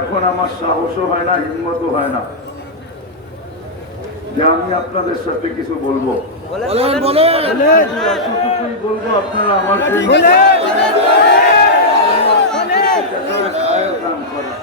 এখন আমার সাহসও হয় না, হিম্মতও হয় না যে আমি আপনাদের সাথে কিছু বলবো। এতটুকুই বলবো, আপনারা আমার কাম করেন।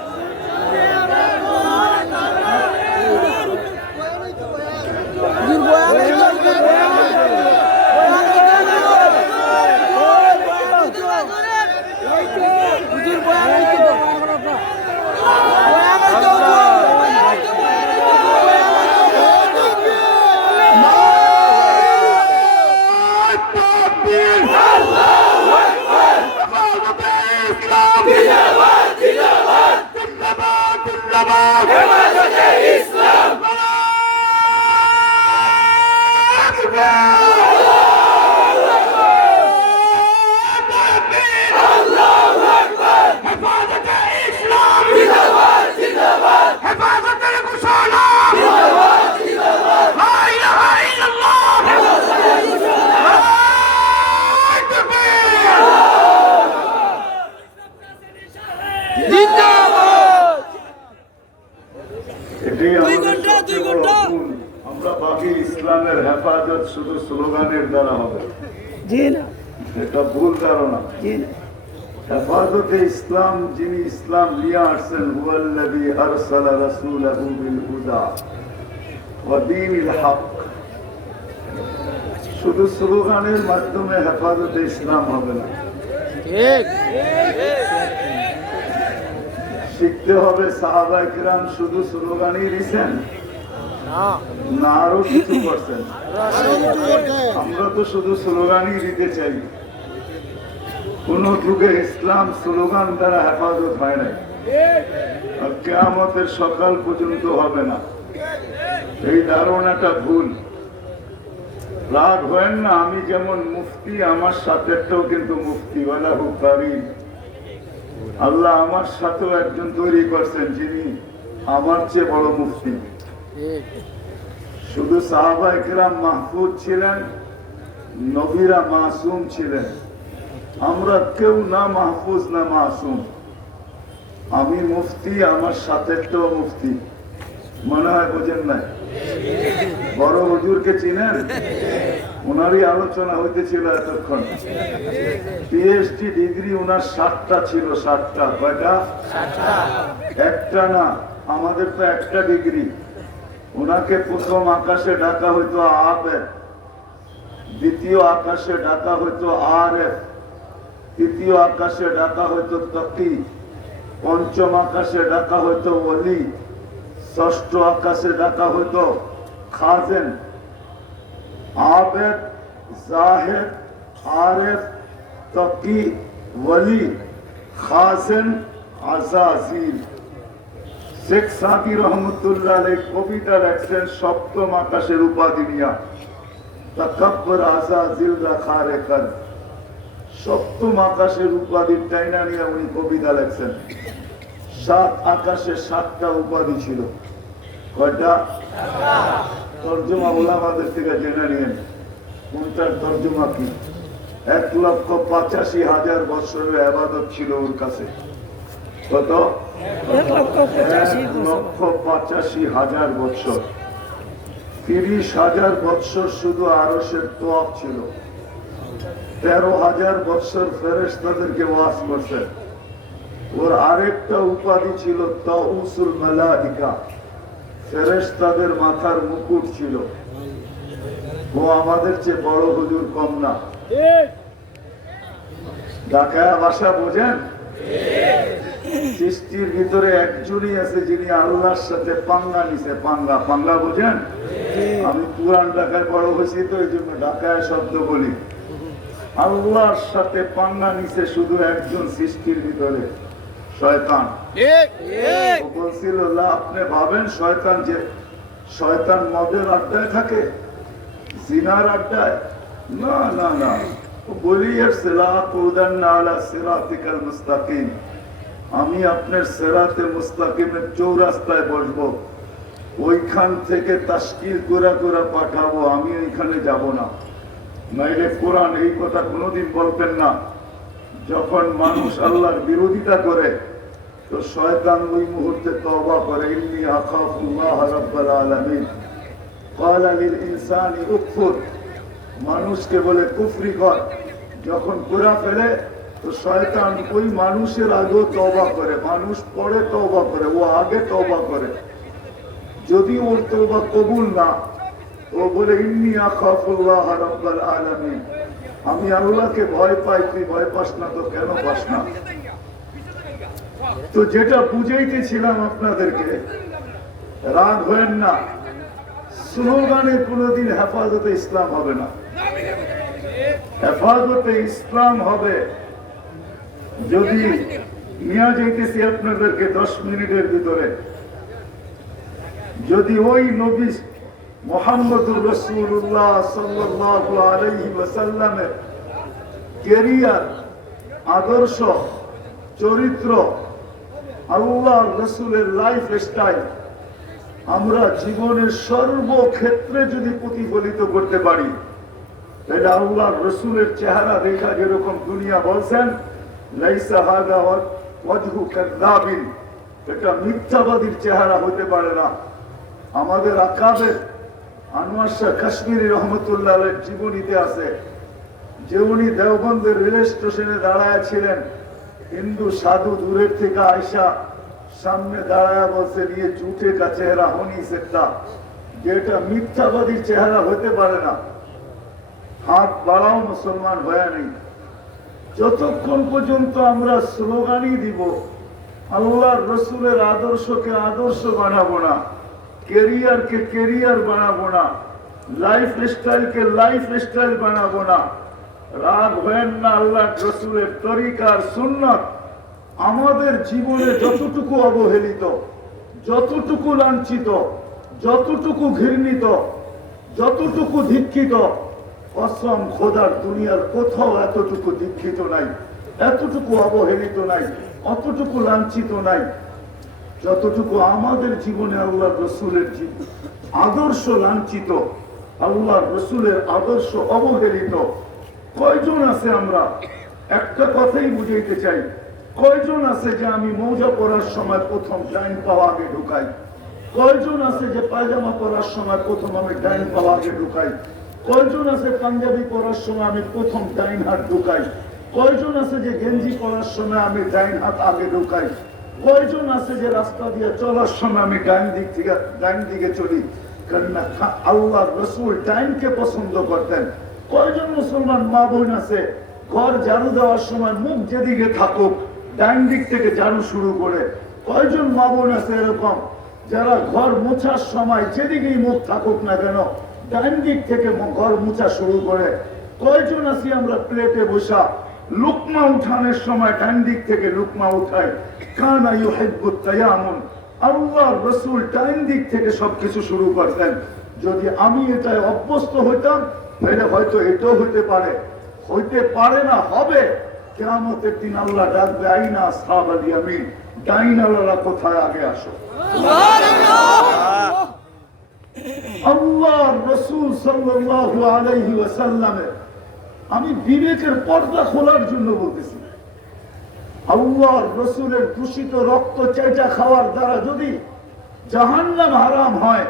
আমরা বাকি ইসলামের হেফাজত শুধু স্লোগানের দ্বারা হবে, এটা ভুল ধারণা। হেফাজতে ইসলাম, যিনি ইসলাম নিয়ে আসছেন, হুয়াল্লাযী আরসালা রাসূলাহু বিল হুদা ওয়া দীনিল হক। শুধু স্লোগানের মাধ্যমে হেফাজতে ইসলাম হবে না, শিখতে হবে সাহাবায়ে কেরাম শুধু স্লোগানই দিয়েছেন না, আরো কিছু করছেন। আমরা তো শুধু স্লোগানই দিতে চাই। কোন যুগে ইসলাম স্লোগান দ্বারা হেফাজত হয় না, আর কিয়ামতের সকাল পর্যন্ত হবে না। এই ধারণাটা ভুল। রাগ হয় না, আমি যেমন মুফতি, আমার সাথেটাও কিন্তু মুফতি ওয়ালাহু কারীম। আল্লাহ আমার সাথেও একজন তৈরি করছেন যিনি আমার চেয়ে বড় মুফতি। শুধু সাহাবায়ে কেরাম মাহফুজ ছিলেন, নবীরা মাসুম ছিলেন। আমরা কেউ না মাহফুজ না মাসুম। আমি মুফতি, আমার সাথেটাও মুফতি। মনে হয় বোঝেন নাই? বড় হুজুরকে চিনেন? ওনারই আলোচনা হইতেছিল এতক্ষণ। পিএইচডি ডিগ্রি ওনার 7টা ছিল। 7টা। কয়টা? একটা না, আমাদের তো একটা ডিগ্রি। ওনাকে প্রথম আকাশে ডাকা হইতো আবেদ, দ্বিতীয় আকাশে ডাকা হইতো আরেফ, তৃতীয় আকাশে ডাকা হইতো তাকি, পঞ্চম আকাশে ডাকা হইতো ওলি, ষষ্ঠ আকাশে ডাকা হইতো খাজেন। আবেদ, জাহেদ, আরেফ, তাকি, ওলি, খাজেন, আজাজিল। শেখ সাদি রহমতুল্লাহ আলাইহি কবিতা লেখছেন সপ্তম আকাশের উপাধি নিয়া, তাকাব্বর আজাজিল রাখা রেখার। সপ্তম আকাশের উপাধি টাইনা নিয়ে উনি কবিতা লেখছেন। 7 আকাশে 7টা উপাধি ছিল। কয়টা? তর্জমা ওলামাদের থেকে জেনে নিয়েন কোনটার তর্জমা কি। 1,85,000 বছরের ইবাদত ছিল ওর কাছে। কত? 1,85,000 বছর। 30,000 বছর শুধু আরশের তোয়াফ ছিল। 13,000 বছর ফেরেশতাদেরকে ওয়াজ করছেন। ওর আরেকটা উপাধি ছিল তাউসুল মালাইকা, ফেরেশতাদের মাথার মুকুট ছিল। ও আমাদের চেয়ে বড় হুজুর কম না। ঢাকায় ভাষা বোঝেন? সৃষ্টির ভিতরে একজনই আছে যিনি আল্লাহর সাথে পাঙ্গা নিছে। পাঙ্গা, পাঙ্গা বোঝেন? আমি পুরান ঢাকায় বড় হয়েছি তো এই জন্য ঢাকায় শব্দ বলি। আল্লাহর সাথে পাঙ্গা নিছে শুধু একজন সৃষ্টির ভিতরে, শয়তান। বলছিল আপনি ভাবেন শয়তান, যে শয়তান মদের আড্ডায় থাকে, জিনার আড্ডায়? না না না, বলি আমি আপনার সিরাতে মুস্তাকিমের চৌরাস্তায় বসবো, ওইখান থেকে তাশকিল করে করে পাঠাবো, আমি ওইখানে যাব না। নাইলে কোরআন এই কথা কোনোদিন বলতেন না। যখন মানুষ আল্লাহর বিরোধিতা করে তো শয়তান ওই মুহূর্তে তওবা করে, ইন্নী আখাফুল্লাহ রাব্বাল আলামিন ক্বালা লিল ইনসানি উকফুর, মানুষকে বলে কুফরি কর। যখন পুরা ফেলে তো শয়তান ওই মানুষের আগেও তওবা করে, মানুষ পরে তওবা করে, ও আগে তওবা করে। যদি ওর তওবা কবুল না, ও বলে ইন্নী আখাফুল্লাহ রাব্বাল আলামিন, আমি আল্লাহকে ভয় পাই, তুই ভয় পাস না তো কেন পাস না? তো যেটা বুঝাইতেছিলাম আপনাদেরকে, রাগ হয়েন না, স্লোগানে কোনোদিন হেফাজতে ইসলাম হবে না। হেফাজতে ইসলাম হবে যদি নিয়ে যাইতেছি আপনাদেরকে 10 মিনিটের ভিতরে, যদি ওই নবী মুহাম্মদুর রাসূলুল্লাহ সাল্লাল্লাহু আলাইহি ওয়াসাল্লামের ক্যারিয়ার, আদর্শ, চরিত্র, আল্লাহর রাসূলের লাইফ স্টাইল আমরা জীবনের সর্বক্ষেত্রে যদি প্রতিফলিত করতে পারি, তাহলে আল্লাহর রাসূলের চেহারা দেখা যেরকম দুনিয়া বলছেন লাইসা হাযা ওয়াজহু কাযাবিন, এটা মিথ্যাবাদীর চেহারা হতে পারে না। আমাদের আকাবের আনোয়ার শাহ কাশ্মীরি রহমতুল্লাহ আলাইহির জীবনীতে আছে যে উনি দেওবন্দের রেল স্টেশনে দাঁড়ায় ছিলেন, হিন্দু সাধু দূরের থেকে আয়সা সামনে দাঁড়ায় বলছে ये झूठे का चेहरा हो नहीं सकता, যেটা মিথ্যাবাদীর চেহারা হতে পারে না। হাত বাড়াও মুসলমান হয়ে নেই। যতক্ষণ পর্যন্ত আমরা স্লোগানই দিব, আল্লাহর রাসূলের আদর্শকে আদর্শ বানাবো না, ক্যারিয়ারকে ক্যারিয়ার বানাবো না, লাইফ স্টাইলকে লাইফ স্টাইল বানাবো না, রাগ হয়েন না, আল্লাহর রাসূলের তরিকার সুন্নাত আমাদের জীবনে যতটুকু অবহেলিত, যতটুকু লাঞ্ছিত, যতটুকু ঘৃণিত, যতটুকু দীক্ষিত, কসম খোদার দুনিয়ার কোথাও এতটুকু দীক্ষিত নাই, এতটুকু অবহেলিত নাই, অতটুকু লাঞ্ছিত নাই, যতটুকু আমাদের জীবনে আল্লাহর রাসূলের আদর্শ লাঞ্ছিত, আল্লাহর রাসূলের আদর্শ অবহেলিত। কয়জন আছে আমরা, একটা কথাই বুঝাইতে চাই, কয়জন আছে যে আমি মৌজা পরার সময় প্রথম ডাইন পাওয়া আগে ঢুকাই? কয়জন আছে যে পায়জামা পরার সময় প্রথম আমি ডাইন পাওয়া আগে ঢুকাই? কয়জন আছে পাঞ্জাবি পরার সময় আমি প্রথম ডাইন হাত ঢুকাই? কয়জন আছে যে গেঞ্জি পরার সময় আমি ডাইন হাত আগে ঢুকাই? কয়জন আছে যে রাস্তা দিয়ে চলার সময় আমি ডাইন দিকে চলি? কেননা আল্লাহর রাসূল ডাইনকে পছন্দ করতেন। কয়জন মুসলমান মা বোন আছে ঘর ঝাড়ু দেওয়ার সময় মুখ যেদিকে থাকুক ডাইন দিক থেকে ঝাড়ু শুরু করে? কয়জন মা বোন আছে এরকম যারা ঘর মোছার সময় যেদিকেই মুখ থাকুক না কেন ডাইন দিক থেকে ঘর মোছা শুরু করে? কয়জন আছি আমরা প্লেটে বসা লুকমা উঠানোর সময় ডাইন দিক থেকে লুকমা উঠাই? কানা ইউহিব্বুত তায়ামুন, আল্লাহর রাসূল ডাইন দিক থেকে সবকিছু শুরু করতেন। যদি আমি এটাই অভ্যস্ত হইতাম তাহলে হয়তো এটাও হইতে পারে, হইতে পারে না, হবে। কিয়ামতের দিন আল্লাহ ডাকবে আইনা আসহাবাল ইয়ামিন, ডাইনালারা কোথায়, আগে আসো। আল্লাহর রাসূল সাল্লাল্লাহু আলাইহি ওয়াসাল্লামের, আমি বিবেকের পর্দা খোলার জন্য বলতেছি, আল্লাহর রাসূলের দূষিত রক্ত চেটা খাওয়ার দ্বারা যদি জাহান্নাম হারাম হয়,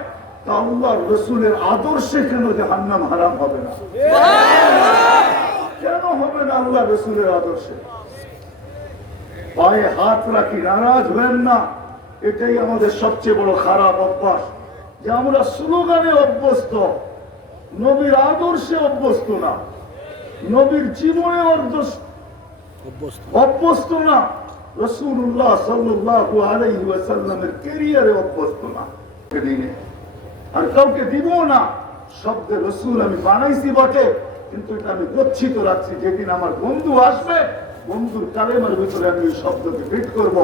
তা আল্লাহর রাসূলের আদর্শে কেন জাহান্নাম হারাম হবে না? কেন হবে না আল্লাহ রাসূলের আদর্শে? পায়ে হাত রাখি, নারাজ হবেন না। এটাই আমাদের সবচেয়ে বড় খারাপ অভ্যাস, যে আমরা স্লোগানে অভ্যস্ত, নবীর আদর্শে অভ্যস্ত না, নবীর জীবনে অভ্যস্ত না, রাসূলুল্লাহ সাল্লাল্লাহু আলাইহি ওয়াসাল্লামের ক্যারিয়ারে অভ্যস্ত না। আর কাউকে দিব না। শব্দে রাসূল আমি বানাইছি বটে, কিন্তু এটা আমি গচ্ছিত রাখছি। যেদিন আমার বন্ধু আসবে, বন্ধুর কালেমার ভিতরে আমি এই শব্দকে ফিট করব।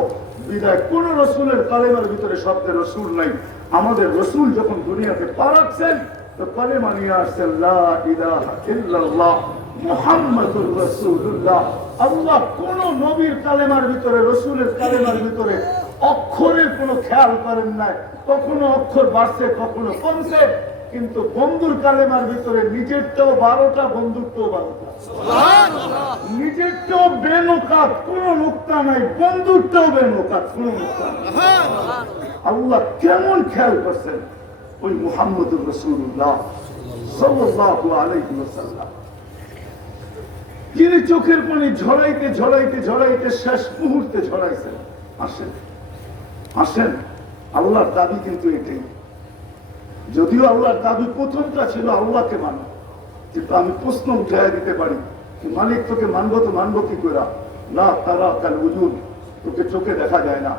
বিদায় কোন রাসূলের কালেমার ভিতরে শব্দে রাসূল নাই। আমাদের রাসূল যখন দুনিয়াতে পা রাখছেন তো কালেমা নিয়ে আসছেন লা ইলাহা ইল্লাল্লাহ মুহাম্মাদুর রাসূলুল্লাহ। আল্লাহ কোন নবীর কালেমার ভিতরে, রাসূলের কালেমার ভিতরে অক্ষরের কোনো খেয়াল করেন নাই। কখনো অক্ষর বাড়ছে, কখনো কমছে, কিন্তু বন্ধুর কালেমার ভিতরে নিজেরটাও 12টা, বন্ধুরটাও 12টা। নিজেরটাও বেনকাত, কোন নুকতা নাই, বন্ধুরটাও বেনকাত, কোন নুকতা নাই। আল্লাহ কেমন খেয়াল করছেন ওই মুহাম্মদুর রাসূলুল্লাহ সাল্লাল্লাহু আলাইহি ওয়াসাল্লাম, যিনি চোখের পানি ঝরাইতে ঝরাইতে ঝরাইতে শেষ মুহূর্তে ঝরাইছেন। আসেন আসেন, আল্লাহর দাবি কিন্তু এটাই। যদিও আল্লাহর দাবি প্রথমটা ছিল আল্লাহকে মানো, কিন্তু আমি প্রশ্ন উঠাইয়া দিতে পারি, মালিক তোকে মানবো তো মানবো কি করে? না তারা কাল উজুদ, তোকে চোখে দেখা যায় না।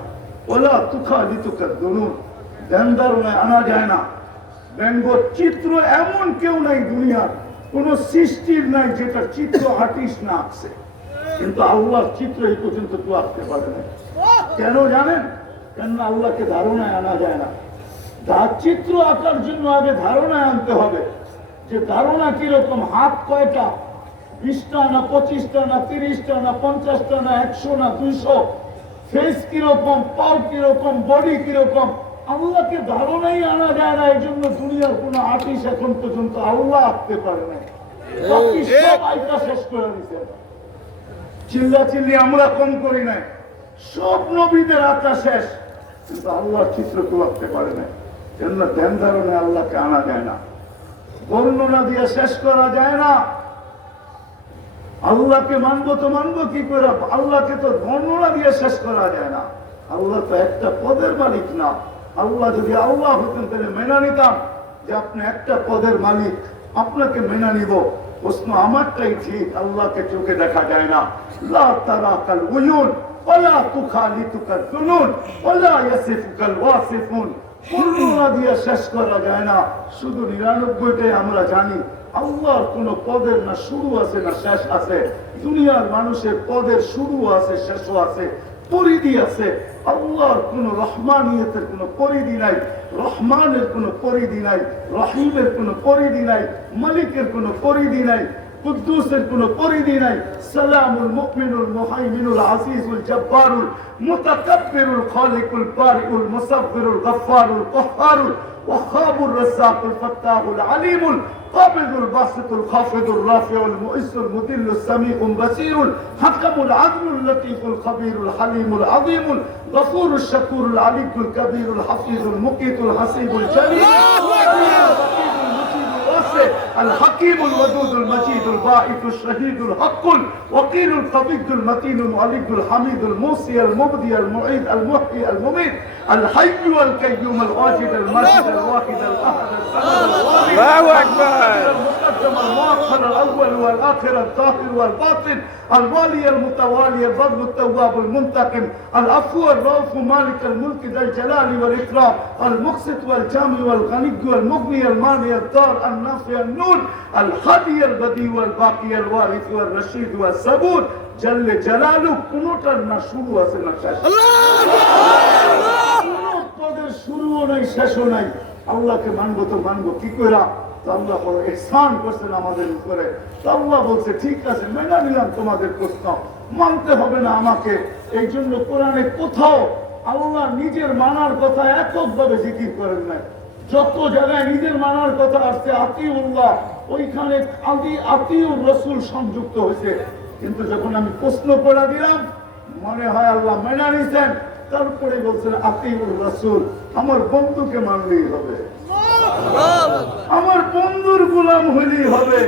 ওলা তুখা লিতুকা দুনুন, ধ্যান ধারণায় আনা যায় না। ব্যঙ্গ চিত্র এমন কেউ নাই দুনিয়ার, কোন সৃষ্টির নাই যেটা চিত্র আর্টিস্ট না আঁকছে, কিন্তু আল্লাহর চিত্র এই পর্যন্ত কেউ আঁকতে পারে না। কেন জানেন? কেননা আল্লাহকে ধারণায় আনা যায় না। তার চিত্র আঁকার জন্য আগে ধারণায় আনতে হবে যে ধারণা কিরকম, হাত কয়টা, 20টা না 25টা না 30টা না 50টা না 100 না 200, ফেস কিরকম, পাও কিরকম, বডি কিরকম, আল্লাহকে ধারণাই আনা যায় না। এই জন্য দুনিয়ার কোন আর্টিস্ট এখন পর্যন্ত আল্লাহ আঁকতে পারে না, বাকি সব আইটা শেষ করে দিচ্ছে। চিল্লা চিল্লি আমরা কম করি নাই, সব নবীদের আঁকা শেষ, কিন্তু আল্লাহর চিত্র কেউ আঁকতে পারে না। কেননা ধ্যান ধারণে আল্লাহকে আনা যায় না, বর্ণনা দিয়ে শেষ করা যায় না। আল্লাহকে মানবো তো মানবো কি করে? আল্লাহকে তো বর্ণনা দিয়ে শেষ করা যায় না। আল্লাহ তো একটা পদের মালিক না। আল্লাহ যদি আল্লাহ হতেন তাহলে মেনে নিতাম যে আপনি একটা পদের মালিক, আপনাকে মেনে নিব। প্রশ্ন আমারটাই ঠিক, আল্লাহকে চোখে দেখা যায় না। লা তারাকাল উয়ুন ওয়ালা তুখালিতুকাল দুনুন ওয়ালা ইয়াসিফুকাল ওয়াসিফুন, বর্ণনা দিয়ে শেষ করা যায় না। শুধু 99টাই আমরা জানি। আল্লাহর কোন পদের না শুরু আছে না শেষ আছে। দুনিয়ার মানুষের পদের শুরু আছে, শেষও আছে, পরিধি আছে। আল্লাহর কোন রহমানিয়তের কোন পরিধি নাই, রহমানের কোন পরিধি নাই, রহিমের কোন পরিধি নাই, মালিকের কোন পরিধি নাই, কুদ্দুসের কোন পরিধি নাই। সালামুল মুমিনুল মুহাইমিনুল আজিজুল জব্বারুল মুতাকাব্বিরুল খালিকুল বারিউল মুসাব্বিরুল গফফারুল কহ্হারুল ওয়াহাবুর রাজ্জাকুল ফাত্তাহুল আলিমুল قابض الباسط الخافض الرافع المؤس المذل السميع البصير الحكم العدل اللطيف الخبير الحليم العظيم الغفور الشكور العلي الكبير الحفيظ المقيت الحسيب الجليل الحكيم الودود المجيد الباعث الشهيد الحق الوكيل القوي المتين المعلي الحميد الموصي المبدي المعيد المحيي المميت الحي والقيوم الواجد الماجد الواحد الاحد الصمد الله اكبر المقدم المؤخر الاول والاخر الظاهر والباطن الوالي المتوالي البر التواب المنتقم العفو الرؤوف مالك الملك ذا الجلال والاكرام المقسط والجامع والغني والمغني المانع الدار النافع النور الهادي البديع والباقي الوارث والرشيد والصبور جل جلاله কোনটার না শুরু আছে না শেষ। কোন পদের শুরুও নাই শেষও নাই। আল্লাহকে মানবো তো মানবো কি করে? আল্লাহ বড় ইহসান করছেন আমাদের উপরে। আল্লাহ বলছে ঠিক আছে মেনে নিলাম তোমাদের প্রশ্ন, মানতে হবে না আমাকে। এই জন্য কোরআনে কোথাও আল্লাহ নিজের মানার কথা এককভাবে জিকির করেন নাই। যত জায়গায় নিজের মানার কথা আসছে আতিউল্লাহ, ওইখানে আতিউর রাসূল সংযুক্ত হয়েছে। কিন্তু যখন আমি প্রশ্ন করে দিলাম, মনে হয় আল্লাহ মেনে নিছেন, তারপরে বলছেন আতিউর রাসূল, আমার বন্ধুকে মানলেই হবে, আমার বন্ধুর গোলাম হইলেই হবে।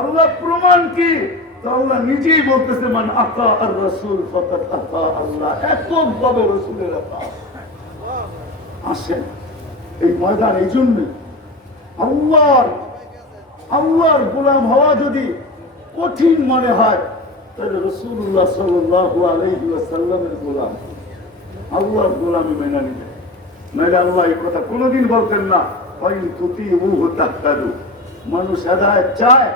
আল্লাহ প্রমাণ কি? আল্লাহ নিজেই বলতেছে মান আতা আর রাসূল ফাকাত আতা আল্লাহ, এককভাবে রাসূলের আতাত। আসেন এই ময়দান এই জন্য আল্লাহর গোলাম হওয়া যদি কঠিন মনে হয় তাহলে রাসূলুল্লাহ সাল্লাল্লাহু আলাইহি ওয়াসাল্লামের গোলাম, আল্লাহর গোলামি মেনে নিবে। নাইলে আল্লাহ এই কথা কোনোদিন বলতেন না মানুষ হেদায়েত চায়,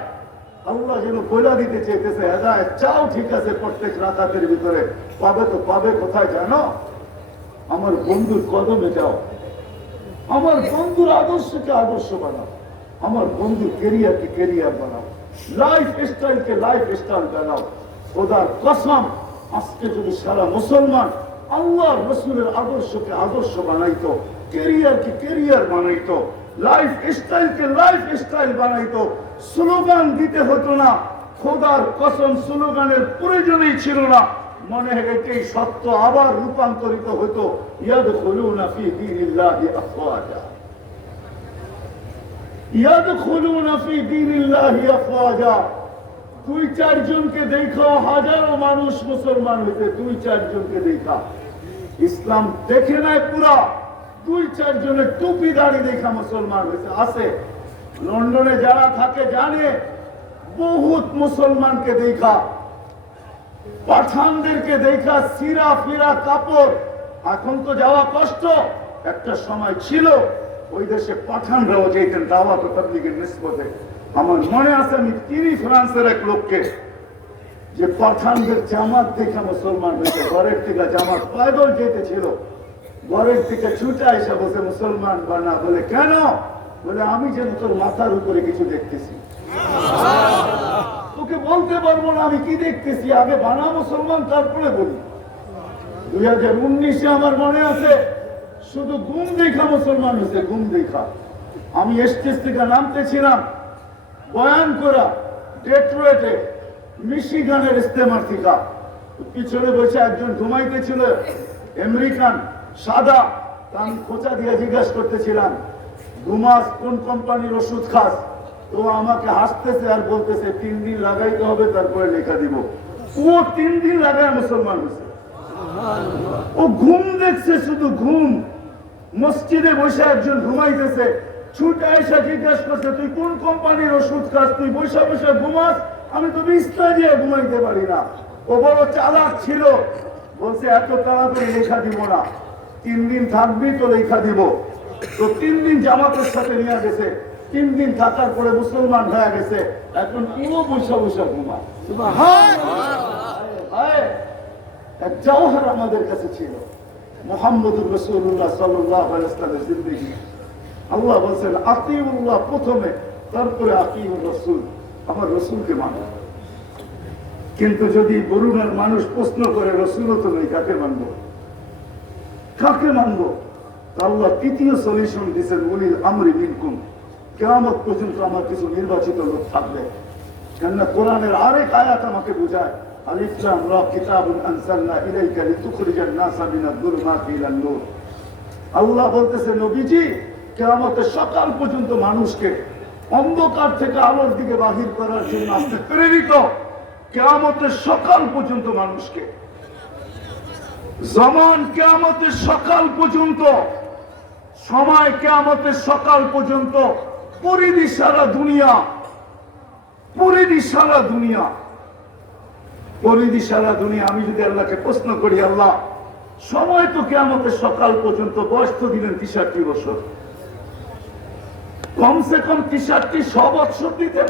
আল্লাহ যেন বইলা দিতে চাইতেছে হেদায়েত চাও ঠিক আছে, প্রত্যেক রাকাতের ভিতরে পাবে তো পাবে কোথায় জানো? আমার বন্ধুর কদমে যাও, আমার বন্ধুর আদর্শকে আদর্শ বানাও, আমার বন্ধুর কেরিয়ারকে কেরিয়ার বানাও, লাইফ স্টাইলকে লাইফ স্টাইল বানাও। খোদার কসম আজকে যদি সারা মুসলমান আল্লাহর রাসূলের আদর্শকে আদর্শ বানাইতো, কেরিয়ারকে কেরিয়ার বানাইতো, লাইফ স্টাইলকে লাইফ স্টাইল বানাইতো, স্লোগান দিতে হতো না, খোদার কসম স্লোগানের প্রয়োজনই ছিল না, মনে হয় এটাই সত্য আবার রূপান্তরিত হতো, ইয়াদখুলুনা ফি দীনিল্লাহি আফওয়াজা, ইয়াদখুলুনা ফি দীনিল্লাহি আফওয়াজা। 2-4 জনকে দেখা হাজারো মানুষ মুসলমান হইতে, 2-4 জনকে দেখা ইসলাম দেখে নাই পুরা, 2-4 জনের টুপি দাড়ি দেখা মুসলমান হয়েছে। আছে লন্ডনে যারা থাকে জানে, বহুত মুসলমানকে দেখা, পাঠানদেরকে দেখা সিরা ফিরা কাপড়। এখন তো যাওয়া কষ্ট, একটা সময় ছিল ওই দেশে পাঠানরাও যেতেন দাওয়াত ও তাবলীগের নিসবতে। আমার মনে আছে আমি চিনি ফ্রান্সের এক লোককে, যে পাঠানদের জামাত দেখা মুসলমান হয়েছে, ঘরের থেকে জামাত পায়দল যেতেছিল, ঘরের থেকে ছুটে এসে বসে মুসলমান বানা। বলে কেন? বলে আমি যেন তোর মাথার উপরে কিছু দেখতেছি। তোকে বলতে পারবো না আমি কি দেখতেছি, আগে বানা মুসলমান তারপরে বলি। 2019-এ আমার মনে আছে শুধু ঘুম দেখা মুসলমান হয়েছে, ঘুম দেখা। আমি স্টেজ থেকে নামতেছিলাম বয়ান করা ডেট্রয়েটে, মিশিগানের ইস্তেমার থেকে, পিছনে বসে একজন ঘুমাইতেছিল আমেরিকান সাদা। আমি খোঁচা দিয়ে জিজ্ঞাসা করতেছিলাম ঘুমাস কোন কোম্পানির ওষুধ খাস? তো আমাকে হাসতেছে আর বলতেছে 3 দিন লাগাইতে হবে তারপরে লেখা দিব। ও 3 দিন লাগায় মুসলমান হয়েছে। ও ঘুম দেখছে, শুধু ঘুম। মসজিদে বসে একজন ঘুমাইতেছে, ছুটে এসে জিজ্ঞাসা করছে তুই কোন কোম্পানির ওষুধ খাস? তুই বসে বসে ঘুমাস? আমি তো বিছনা দিয়ে ঘুমাইতে পারি না। ও বড় চালাক ছিল, বলছে এত তাড়াতাড়ি লেখা দিব না, 3 দিন থাকবি তো লেখা দিব। তো 3 দিন জামাতের সাথে নিয়ে গেছে, 3 দিন থাকার পরে মুসলমান হয়ে গেছে। এখন পুরো বসে বসে ঘুমায়। এক জওহর আমাদের কাছে ছিল, মুহাম্মদুর রাসূলুল্লাহ সাল্লাল্লাহু আলাইহি ওয়াসাল্লামের জিন্দেগি। আল্লাহ বলছেন আতিউল্লাহ প্রথমে, তারপরে আতিউর রাসূল, আমার রসুলকে মানো। কিন্তু যদি বরুণার মানুষ প্রশ্ন করে রসুলও তো নেই, কাকে মানবো? কাকে মানবো? আল্লাহ তৃতীয় সলিউশন দিয়েছেন, উলিল আমরি মিনকুম, কিয়ামত পর্যন্ত আমার কিছু নির্বাচিত লোক থাকবে। কেননা কোরআনের আরেক আয়াত আমাকে বোঝায়, আলিফ লাম রা কিতাবুন আনজালনা ইলাইকা লিতুখরিজান নাসা মিনাদ যুলুমাতি ইলান নূর। আল্লাহ বলতেছে নবীজি কিয়ামতের সকাল পর্যন্ত মানুষকে অন্ধকার থেকে আলোর দিকে বাহির করার জন্য আপনি প্রেরিত। কিয়ামতের সকাল পর্যন্ত মানুষকে, zaman কিয়ামতের সকাল পর্যন্ত, সময় কিয়ামতের সকাল পর্যন্ত, পরিধি সারা দুনিয়া, পরিধি সারা দুনিয়া, পরিধি সারা দুনিয়া। আমি যদি আল্লাহকে প্রশ্ন করি আল্লাহ সময় তো কিয়ামতের সকাল পর্যন্ত, বয়স তো দিলেন 63 বছর, কমসে কম 63 বছর দিতেন,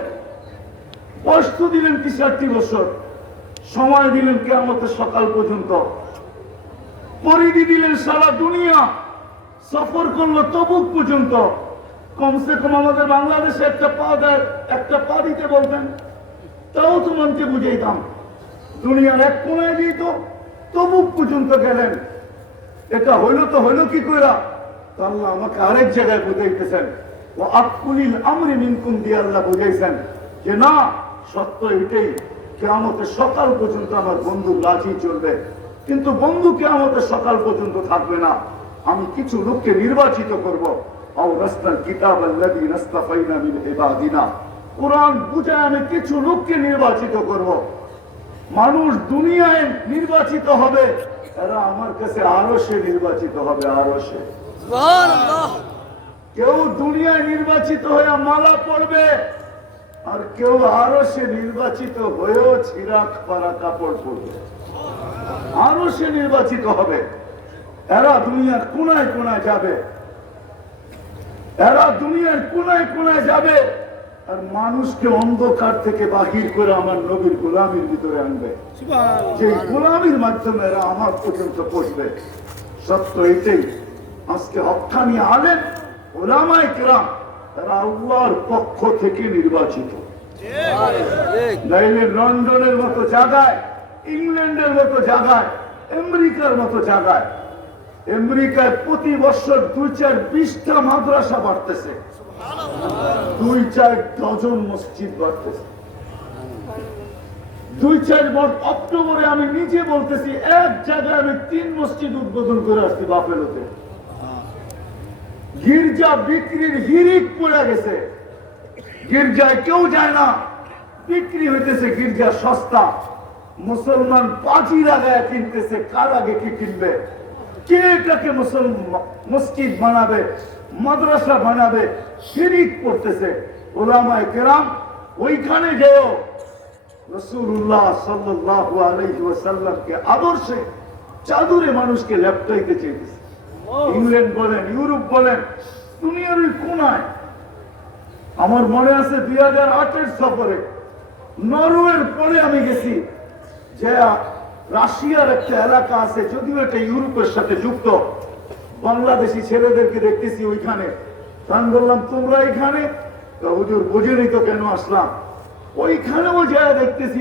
বয়স তো দিলেন 63 বছর, সময় দিলেন কিয়ামতের সকাল পর্যন্ত, পরিধি দিলেন সারা দুনিয়া, সফর করলো তবুক পর্যন্ত। কমসে কম আমাদের বাংলাদেশে একটা পা দেয়, একটা পা দিতে বলতেন, তাও তো মনকে বুঝাইতাম। দুনিয়ার এক কোনায় দিত, তবুক পর্যন্ত গেলেন। এটা হইলো তো হইলো কি কইরা? আল্লাহ আমাকে আরেক জায়গায় বুঝাইতেছেন, ও আকুলিল আমরি মিনকুম দিয়ে আল্লাহ বুঝাইছেন যে না, সত্য এটাই, কিয়ামতের সকাল পর্যন্ত আমার বন্ধু রাজি চলবে। কিন্তু বন্ধু কিয়ামতের সকাল পর্যন্ত থাকবে না, আমি কিছু লোককে নির্বাচিত করব। আওরাসনাল কিতাব আল্লাযী নাসতাফাইনা মিন ইবাদিনা, কোরআন বুঝায় আমি কিছু লোককে নির্বাচিত করব। মানুষ দুনিয়ায় নির্বাচিত হবে, এরা আমার কাছে আরশে নির্বাচিত হবে, আরশে। সুবহানাল্লাহ। কেউ দুনিয়ায় নির্বাচিত হয়ে মালা পড়বে, আর কেউ আরশে নির্বাচিত হয়েও ছিঁড়া পারা কাপড় পরবে। আরশে নির্বাচিত হবে, এরা দুনিয়ার কোনায় কোনায় যাবে, এরা দুনিয়ার কোনায় কোনায় যাবে, আর মানুষকে অন্ধকার থেকে বাহির করে আমার নবীর গোলামির ভিতরে আনবে। যে গোলামির মাধ্যমে এরা আমার পর্যন্ত পৌঁছবে। সত্য এটাই। আজকে হক্কানি আলেম ওলামায়ে কেরাম তারা আল্লাহর পক্ষ থেকে নির্বাচিত। নাইলে লন্ডনের মতো জায়গায়, ইংল্যান্ডের মতো জায়গায়, আমেরিকার মতো জায়গায়, আমেরিকায় প্রতি বছর 2-4-20টা মাদ্রাসা বাড়তেছে, 2-4 ডজন মসজিদ বাড়তেছে। 2-4 অক্টোবরে আমি নিজে বলতেছি, এক জায়গায় আমি 3 মসজিদ উদ্বোধন করে আসছি বাফেলোতে। গির্জা বিক্রির হিরিক পড়ে গেছে, গির্জায় কেউ যায় না, বিক্রি হইতেছে গির্জা সস্তা। মুসলমান পাঁচি লাগায় কিনতেছে, কার আগে কি কিনবে, কে এটাকে মসজিদ বানাবে, মাদ্রাসা বানাবে, হিরিক পড়তেছে। ওলামায়ে কেরাম ওইখানে যেও রাসূলুল্লাহ সাল্লাল্লাহু আলাইহি ওয়াসাল্লামকে আদর্শে চাদরে মানুষকে লেপটাইতে চেয়েছে। ইংল্যান্ড বলেন, ইউরোপ বলেন, দুনিয়ার ওই কোনায়। আমার মনে আছে 2008-এর সফরে নরওয়ের পরে আমি গেছি, যে রাশিয়ার একটা এলাকা আছে, যদিও এটা ইউরোপের সাথে যুক্ত। বাংলাদেশি ছেলেদেরকে দেখতেছি ওইখানে। আমি বললাম, তোমরা এখানে? হুজুর বোঝেনি তো কেন আসলাম। ওইখানেও যা দেখতেছি,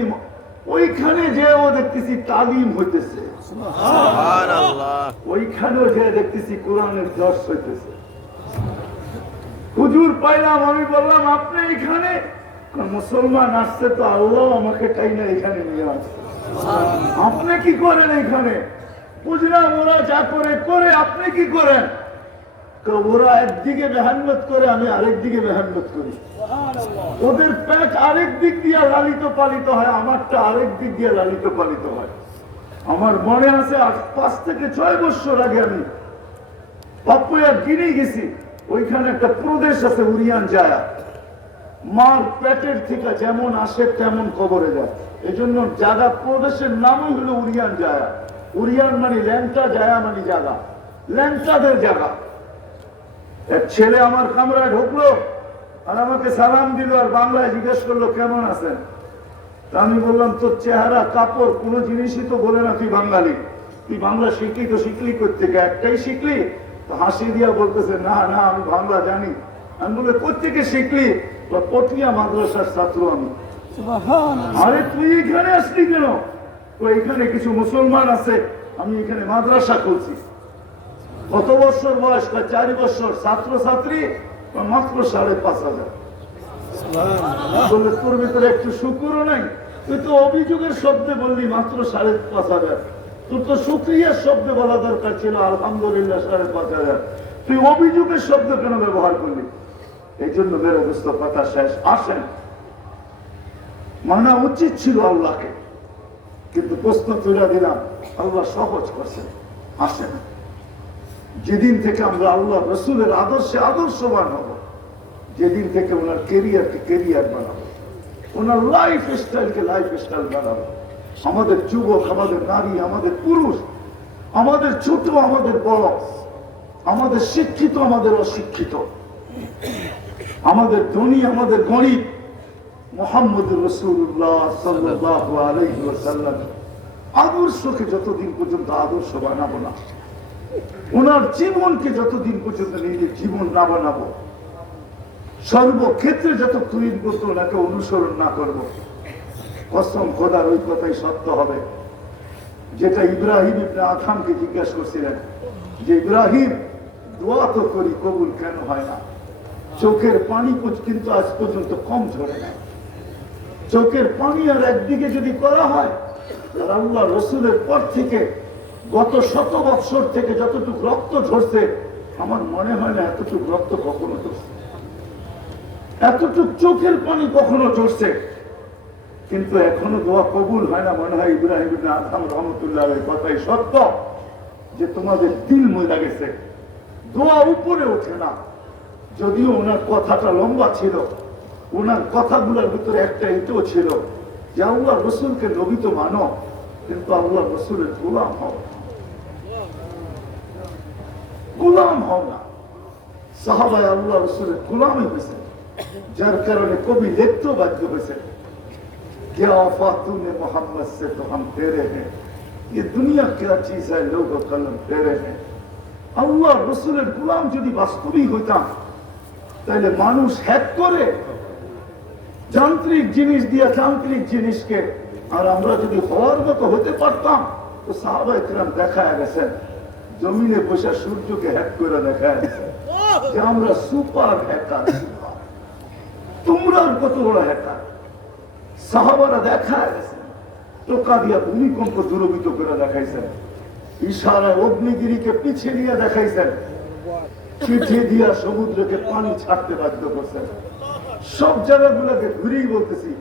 ওইখানে যেও দেখতেছি তালিম হইতেছে, ওইখানেও যা দেখতেছি কোরআনের দর্শ হইতেছে। হুজুর পাইলাম, আমি বললাম আপনি এখানে? মুসলমান আসছে তো আল্লাহ আমাকে তাই না এখানে নিয়ে আসছে, আপনি কি করেন এখানে? বুঝলাম ওরা যা করে করে, আপনি কি করেন? ওরা একদিকে মেহনত করে, আমি আরেক দিকে মেহনত করি। ওদের পেট আরেক দিক দিয়ে লালিত পালিত হয়, আমারটা আরেক দিক দিয়ে লালিত পালিত হয়। আমার মনে আছে 5 থেকে 6 বছর আগে আমি পাপুয়া গিনি গেছি। ওইখানে একটা প্রদেশ আছে উরিয়ান জায়া, মার পেটের থেকে যেমন আসে তেমন কবরে যায়। এই জন্য জায়গা প্রদেশের নামই হলো উরিয়ান জায়া। উরিয়ান মানে ল্যাংটা, জায়া মানে জায়গা, ল্যাংটাদের জায়গা। এক ছেলে আমার কামরায় ঢুকলো আর আমাকে সালাম দিল আর বাংলায় জিজ্ঞেস করলো কেমন আছেন। আমি বললাম, তোর চেহারা, কাপড়, কোনো জিনিসই তো বলে না তুই বাঙালি, তুই বাংলা শিখলি তো শিখলি কোত্থেকে, একটাই শিখলি? তো হাসি দিয়া বলতেছে, না না আমি বাংলা জানি। আমি বলে কোত্থেকে শিখলি? পটিয়া মাদ্রাসার ছাত্র আমি। আরে তুই এখানে আসলি কেন? তো এখানে কিছু মুসলমান আছে, আমি এখানে মাদ্রাসা খুলছি। কত বছর বয়স? 4 বছর। ছাত্র ছাত্রী মাত্র 5,500। বললে তোর ভিতরে একটু শুকরও নাই? তুই তো অভিযোগের শব্দে বললি মাত্র 5,500। তোর তো শুকরিয়ার শব্দে বলা দরকার ছিল, আলহামদুলিল্লাহ 5,500। তুই অভিযোগের শব্দ কেন ব্যবহার করলি? এই জন্য বের অবস্থা, কথা শেষ। আসেন, মানা উচিত ছিল আল্লাহকে, কিন্তু প্রশ্ন তুলে দিলাম, আল্লাহ সহজ করছেন। আসেন, যেদিন থেকে আমরা আল্লাহ রসুলের আদর্শে আদর্শবান হব, যেদিন থেকে ওনার কেরিয়ারকে কেরিয়ার বানাবো, ওনার লাইফ স্টাইলকে লাইফ স্টাইল বানাবো। আমাদের যুবক, আমাদের নারী, আমাদের পুরুষ, আমাদের ছোট, আমাদের বড়, আমাদের শিক্ষিত, আমাদের অশিক্ষিত, আমাদের ধনী, আমাদের গরিব, মুহাম্মদ রাসূলুল্লাহ সাল্লাল্লাহু আলাইহি ওয়াসাল্লাম আদর্শকে যতদিন পর্যন্ত আদর্শ বানাবো না, ওনার জীবনকে যতদিন পর্যন্ত নিজের জীবন না বানাবো, সর্বক্ষেত্রে যতক্ষণ পর্যন্ত ওনাকে অনুসরণ না করবো, কসম খোদার ওই কথাই সত্য হবে যেটা ইব্রাহিম ইবনে আদহামকে জিজ্ঞাসা করছিলেন, যে ইব্রাহিম, দোয়া তো করি, কবুল কেন হয় না? চোখের পানি কিন্তু আজ পর্যন্ত কম ঝরে না। চোখের পানি আর একদিকে যদি করা হয়, আর আল্লাহ রসুলের পর থেকে গত 100 বৎসর থেকে যতটুকু রক্ত ঝরছে, আমার মনে হয় না এতটুকু রক্ত কখনো ঝরছে, এতটুকু চোখের পানি কখনো ঝরছে। কিন্তু এখনো দোয়া কবুল হয় না। মনে হয় ইব্রাহিম ইবনে আদহাম রহমতুল্লাহ আলাইহির কথাই সত্য, যে তোমাদের দিল মরে গেছে, দোয়া উপরে ওঠে না। যদিও ওনার কথাটা লম্বা ছিল, ওনার কথাগুলোর ভিতরে একটা এটাও ছিল যে আল্লাহ রসুলকে নবী তো মানো, কিন্তু আল্লাহ রসুলের গোলাম হও, গোলাম হও না। সাহাবায়ে আল্লাহ রসুলের গোলামই হয়েছে, যার কারণে কবি লিখতেও বাধ্য হয়েছে, क्या वफा तूने मोहम्मद से तो हम तेरे हैं, ये दुनिया क्या चीज है, लोग कलम तेरे हैं। আল্লাহ রসুলের গোলাম যদি বাস্তবিক হইতাম, তাহলে মানুষ হ্যাক করে যান্ত্রিক জিনিস দিয়ে যান্ত্রিক জিনিসকে, আর আমরা যদি হওয়ার মতো হতে পারতাম, তো সাহাবায়ে কেরাম দেখায় গেছেন, জমিনে বসে সূর্যকে হ্যাক করে দেখায় গেছে যে আমরা সুপার হ্যাকার। তোমরা কত বড় হ্যাকার, সাহাবারা দেখায় গেছে। টোকা দিয়া ভূমিকম্প দূরবিত করে দেখাইছেন, ইশারায় অগ্নিগিরিকে পিছিয়ে নিয়ে দেখাইছেন, চিঠি দিয়া সমুদ্রকে পানি ছাড়তে বাধ্য করছেন। সব জায়গাগুলোকে ঘুরেই বলতেছি,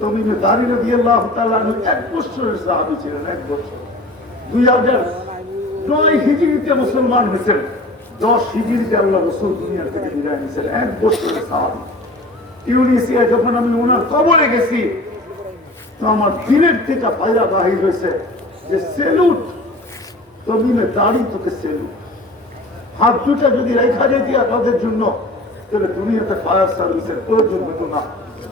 তমিনে দাঁড়িয়ে দিয়ে আল্লাহ তাআলা 1 বছরের সাহাবী ছিলেন, 1 বছর। 2009 হিজরিতে মুসলমান হয়েছেন, 10 হিজরিতে আল্লাহ রাসূল দুনিয়া থেকে বিদায় নিয়েছেন, 1 বছরের সাহাবী। টিউনিসিয়া যখন আমি ওনার কবরে গেছি, তো আমার দিনের থেকে পায়রা বাহির হয়েছে যে সেলুট, তমিনে দাঁড়ি তোকে সেলুট। হাত দুটা যদি রেখা যেতি আপনাদের জন্য, তাহলে দুনিয়াতে ফায়ার সার্ভিসের প্রয়োজন হতো না।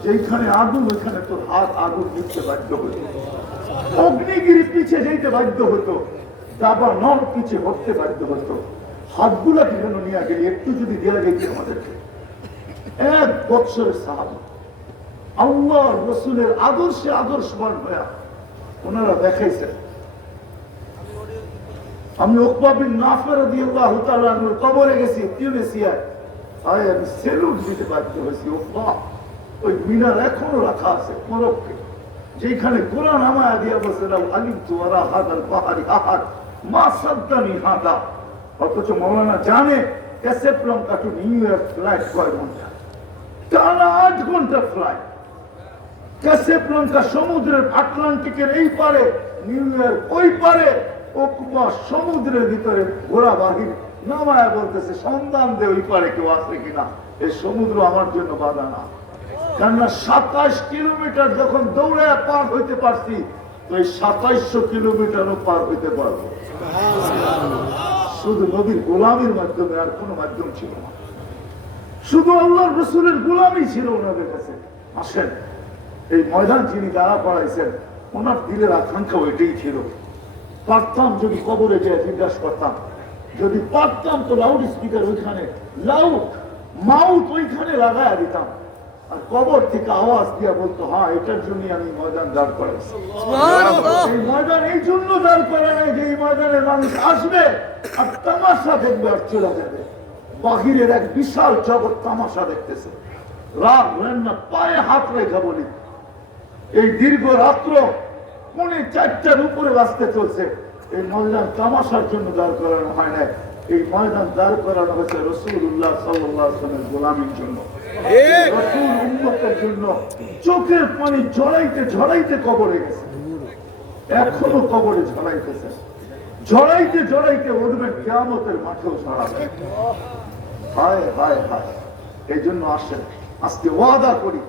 যেখানে আগুন ওইখানে তোর হাত আগুন দিতে বাধ্য হতো, অগ্নিগিরি পিছিয়ে যেতে বাধ্য হতো, দাবা নল পিছিয়ে হতে বাধ্য হতো। হাতগুলাকে যেন নিয়ে গেলি, একটু যদি দেওয়া গেছি আমাদেরকে। 1 বছরের সাহাবী, আল্লাহ রসুলের আদর্শে আদর্শবান হয়ে ওনারা দেখাইছেন। আমি উকবা বিন নাফি রাদিয়াল্লাহু তাআলা আনহুর কবরে গেছি টিউনিসিয়ায়, আমি সেলুট দিতে বাধ্য হয়েছি। উকবা, ওই মিনার এখনো রাখা আছে মরক্কে, যেখানে কোরআন আমায়া দিয়া বসে আলিমতু ওয়ারা হাদাল বাহারি আহাদ মা সাদ্দানি হাদা। অথচ মৌলানা জানে ক্যাসেব্লাঙ্কা টু নিউ ইয়র্ক ফ্লাইট কয় ঘন্টা, টানা 8 ঘন্টা ফ্লাইট। ক্যাসেব্লাঙ্কা সমুদ্রের আটলান্টিকের এই পারে, নিউ ইয়র্ক ওই পারে। উকবা সমুদ্রের ভিতরে ঘোড়া বাহির নামায়া বলতেছে, সন্ধান দে ওই পারে কেউ আসবে কিনা, এই সমুদ্র আমার জন্য বাধা না। কেননা 27 কিলোমিটার যখন দৌড়ে পার হইতে পারছি, তো এই 2700 কিলোমিটারও পার হইতে পারবো শুধু নবীর গোলামির মাধ্যমে, আর কোনো মাধ্যম ছিল না। শুধু আল্লাহর রাসূলের গোলামি ছিল ওনাদের কাছে। আসেন, এই ময়দান যিনি দাঁড়া করাইছেন, ওনার দিলের আকাঙ্ক্ষা এটাই ছিল। পারতাম যদি কবরে যেয়ে জিজ্ঞাসা করতাম, যদি পারতাম তো লাউড স্পিকার ওইখানে, লাউড মাউথ ওইখানে লাগায়া দিতাম, আর কবর থেকে আওয়াজ দিয়া বলতো, হ্যাঁ এটার জন্য আমি ময়দান দাঁড় করাইছি। এই ময়দান এই জন্য দাঁড় করা নাই যে এই ময়দানের মানুষ আসবে আর তামাশা দেখবে আর চলে যাবে। বাহিরের এক বিশাল জগৎ তামাশা দেখতেছে। রাত না পায়ে হাত রেখা বলি, এই দীর্ঘ রাত্র 4:45 উপরে বাঁচতে চলছে। এই ময়দান তামাশার জন্য দাঁড় করানো হয় না, এই ময়দান দাঁড় করানো হয়েছে রাসূলুল্লাহ সাল্লাল্লাহু আলাইহি ওয়াসাল্লামের গোলামির জন্য, রাসূল উম্মতের জন্য। চোখের পানি ঝরাইতে ঝরাইতে কবরে গেছে, এখনো কবরে ঝরাইতেছে, ঝরাইতে ঝরাইতে উঠবেন কিয়ামতের মাঠেও ঝরাবে। হায় হায় হায়। এই জন্য আসেন, আজকে ওয়াদা করি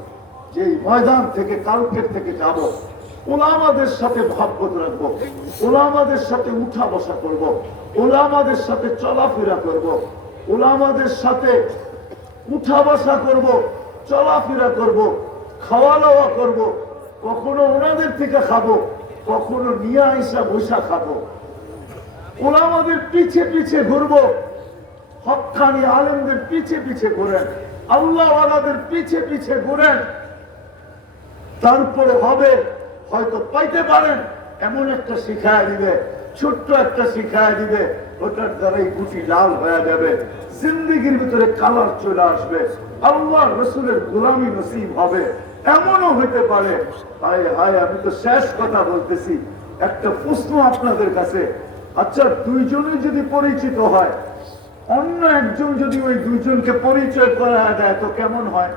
যে এই ময়দান থেকে কালকের থেকে যাব, উলামাদের সাথে মহব্বত রাখবো, উলামাদের সাথে উঠা বসা করব, উলামাদের সাথে চলাফেরা করব, উলামাদের সাথে উঠা বসা করব, চলাফেরা করব, খাওয়া দাওয়া করব। কখনো ওনাদের থেকে খাবো, কখনো নিয়ে আইসা বসা খাবো। উলামাদের পিছে পিছে ঘুরবো, হক্কানি আলেমদের পিছে পিছে ঘুরেন, আল্লাহ ওয়ালাদের পিছে পিছে ঘুরেন। তারপরে হবে, হয়তো পাইতে পারেন, এমন একটা শিখায় দিবে, ছোট্ট একটা শিখায় দিবে, ওটার দ্বারাই গুটি লাল হয়ে যাবে, জিন্দেগির ভিতরে কালার চলে আসবে, আল্লাহ রসুলের গোলামি নসিব হবে। এমনও হইতে পারে, হায় হায়, আমি তো শেষ কথা বলতেছি, একটা প্রশ্ন আপনাদের কাছে। আচ্ছা, দুইজনে যদি পরিচিত হয়, অন্য একজন যদি ওই দুইজনকে পরিচয় করা দেয়, তো কেমন হয়?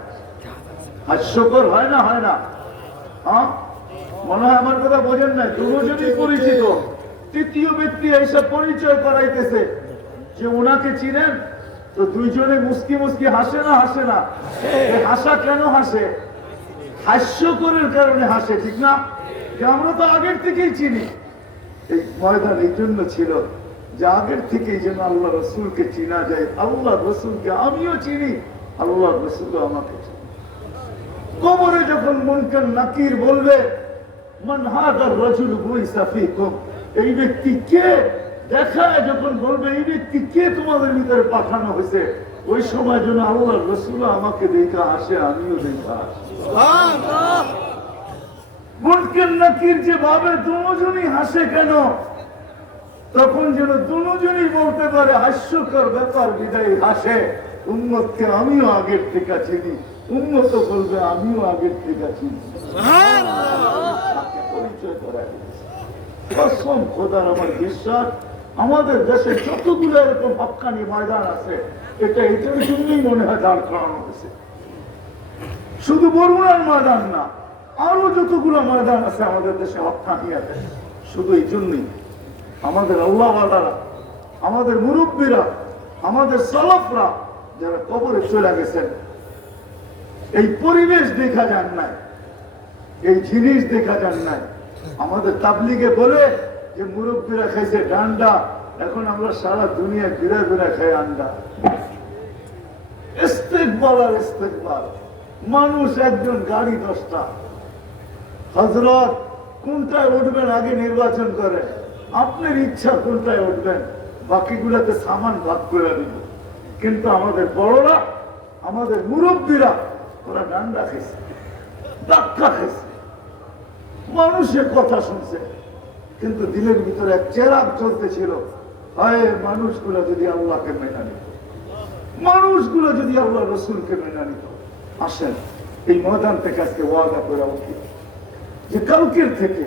হাস্যকর হয় না? হয় না? হ্যাঁ, মনে হয় আমার কথা বোঝেন না। দুজনই পরিচিত, তৃতীয় ব্যক্তি এসে পরিচয় করাইতেছে যে ওনাকে চিনেন, তো দুইজনে মুস্কি মুস্কি হাসে না? হাসে না? হাসা কেন হাসে? হাস্যকরের কারণে হাসে, ঠিক না? যে আমরা তো আগের থেকেই চিনি। এই ময়দান এই জন্য ছিল যে আগের থেকেই যেন আল্লাহ রসুলকে চিনা যায়, আল্লাহ রসুলকে আমিও চিনি, আল্লাহ রসুল আমাকে চিনি। কবরে যখন মুনকার নাকির বলবে, মান হাদার রাজুল বুইসা ফীকুম, এই ব্যক্তি কে, দেখায় যখন বলবে এই ব্যক্তি কে তোমাদের ভিতরে পাঠানো হয়েছে, ওই সময় যেন আল্লাহ রসুল আমাকে দেখা আসে, আমিও দেখা আসি। মুনকার নাকির যে ভাবে দুজনই হাসে কেন, তখন যেন দুজনই বলতে পারে হাস্যকর ব্যাপার, বিদায় হাসে, উম্মতকে আমিও আগের থেকে চিনি, উন্নত বলবে আমিও আগের থেকে আছি, তাকে পরিচয় করা দিয়েছে। কসম খোদার আমার বিশ্বাস, আমাদের দেশে যতগুলো এরকম হক্কানি ময়দান আছে, এটা এটার জন্যই মনে হয় দাঁড় করানো হয়েছে। শুধু বরগুনার ময়দান না, আরো যতগুলো ময়দান আছে আমাদের দেশে হক্কানি আছে, শুধু এই জন্যই আমাদের আল্লাহওয়ালারা, আমাদের মুরব্বীরা, আমাদের সালাফরা যারা কবরে চলে গেছেন, এই পরিবেশ দেখা যান নাই, এই জিনিস দেখা যান নাই। আমাদের তাবলিগে বলে যে মুরব্বীরা খাইছে ডান্ডা, এখন আমরা সারা দুনিয়া ঘুরে ঘুরে খাই আন্ডা। ইস্তেকবাল আর ইস্তেকবাল, মানুষ একজন গাড়ি 10টা। হযরত কোনটায় উঠবেন আগে নির্বাচন করে, আপনার ইচ্ছা কোনটায় উঠবেন, বাকিগুলাতে সামান ভাগ করে দিব। কিন্তু আমাদের বড়রা, আমাদের মুরব্বীরা, ওরা ডান্ডা খেয়েছে, ধাক্কা খেয়েছে, মানুষের কথা শুনছে, কিন্তু দিলের ভিতরে এক চেরাগ চলতেছিল, হায় মানুষগুলো যদি আল্লাহকে মেনে নিত, মানুষগুলো যদি আল্লাহ রসুলকে মেনে নিত। আসেন এই ময়দান থেকে আজকে ওয়াদা করে উঠি যে কালকের থেকে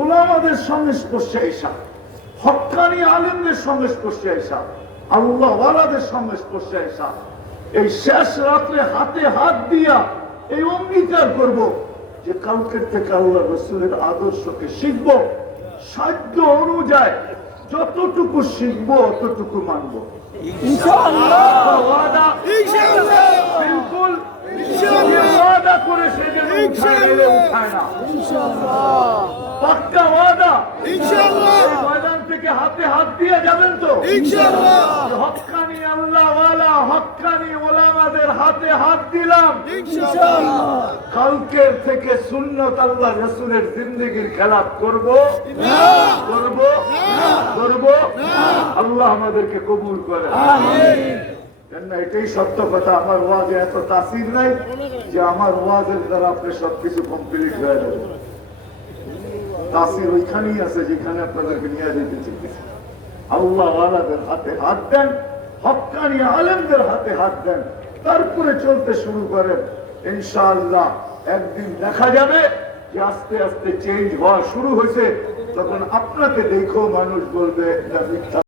উলামাদের সংস্পর্শে এসা, হক্কানি আলেমদের সংস্পর্শে এসা, আল্লাহ ওয়ালাদের সংস্পর্শে এসা, এই শেষ রাত্রে হাতে হাত দিয়া এই অঙ্গীকার করব যে কালকের থেকে আল্লাহ রসুলের আদর্শকে শিখব, সাধ্য অনুযায়ী যতটুকু শিখব অতটুকু মানব। ওয়াদা বিলকুল ওয়াদা করে সে যেন উঠায় না, পাক্কা ওয়াদা। ময়দান থেকে হাতে হাত দিয়ে যাবেন তো হক্কানি আল্লাহওয়ালা, হক্কানি ওলামাদের হাতে হাত দিলাম। কালকের থেকে সুন্নত আল্লাহ রাসূলের জিন্দেগির খেলাফ করব, করব, করব। আল্লাহ আমাদেরকে কবুল করে। এটাই সত্য কথা। আমার ওয়াজে এত তাসির নাই যে আমার ওয়াজের দ্বারা আপনি সবকিছু কমপ্লিট হয়ে যাবে। তাসির ওইখানেই আছে যেখানে আপনাদেরকে নিয়ে যেতে চেয়েছি। আল্লাহ ওয়ালাদের হাতে হাত দেন, হক্কানি আলেমদের হাতে হাত দেন, তারপরে চলতে শুরু করেন। ইনশাআল্লাহ একদিন দেখা যাবে যে আস্তে আস্তে চেঞ্জ হওয়া শুরু হয়েছে। তখন আপনাকে দেখো মানুষ বলবে